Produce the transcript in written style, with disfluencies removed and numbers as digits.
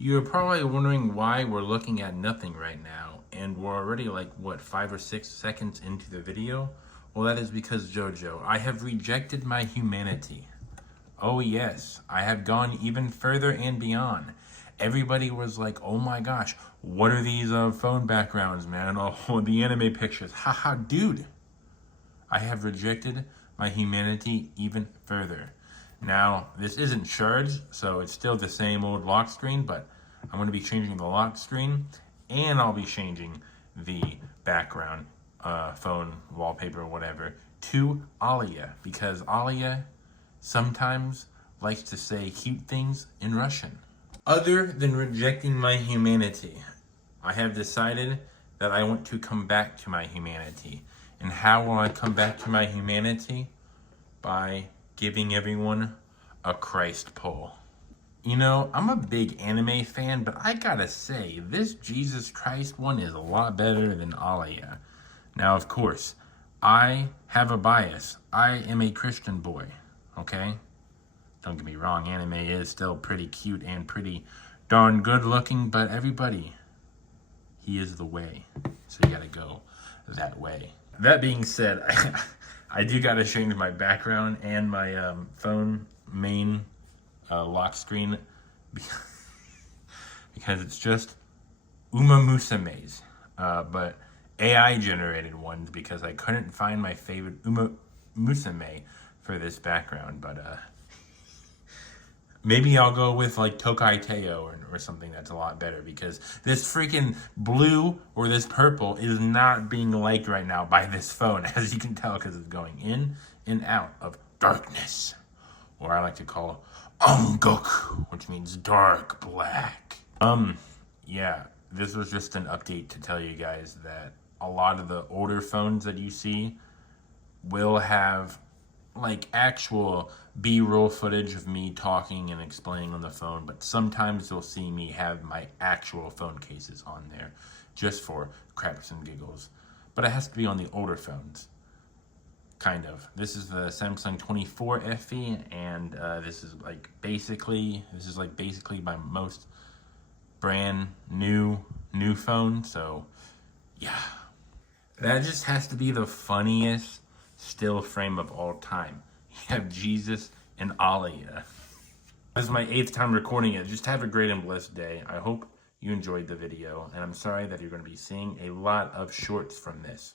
You're probably wondering why we're looking at nothing right now, and we're already like, what, 5 or 6 seconds into the video? Well, that is because, Jojo, I have rejected my humanity. Oh yes, I have gone even further and beyond. Everybody was like, oh my gosh, what are these phone backgrounds, man? Oh, the anime pictures. Haha, dude. I have rejected my humanity even further. Now, this isn't shards, so it's still the same old lock screen, but I'm going to be changing the lock screen, and I'll be changing the background, phone, wallpaper, whatever, to Alia, because Alia sometimes likes to say cute things in Russian. Other than rejecting my humanity, I have decided that I want to come back to my humanity. And how will I come back to my humanity? By giving everyone a Christ pole. You know, I'm a big anime fan, but I gotta say, this Jesus Christ one is a lot better than Alia. Now, of course, I have a bias. I am a Christian boy, okay? Don't get me wrong, anime is still pretty cute and pretty darn good looking, but everybody, he is the way. So you gotta go that way. That being said, I do gotta change my background and my phone main lock screen because it's just Uma Musume's, but AI generated ones because I couldn't find my favorite Uma Musume for this background, but maybe I'll go with like Tokai Teo or something that's a lot better, because this freaking blue or this purple is not being liked right now by this phone, as you can tell, because it's going in and out of darkness, or I like to call Ongoku, which means dark black. Yeah, this was just an update to tell you guys that a lot of the older phones that you see will have like actual B-roll footage of me talking and explaining on the phone, but sometimes you'll see me have my actual phone cases on there just for craps and giggles. But it has to be on the older phones, kind of. This is the Samsung 24 FE, and this is like basically my most brand new phone. So yeah, that just has to be the funniest still frame of all time. You have Jesus and Alia. This is my 8th time recording it. Just have a great and blessed day. I hope you enjoyed the video, and I'm sorry that you're going to be seeing a lot of shorts from this.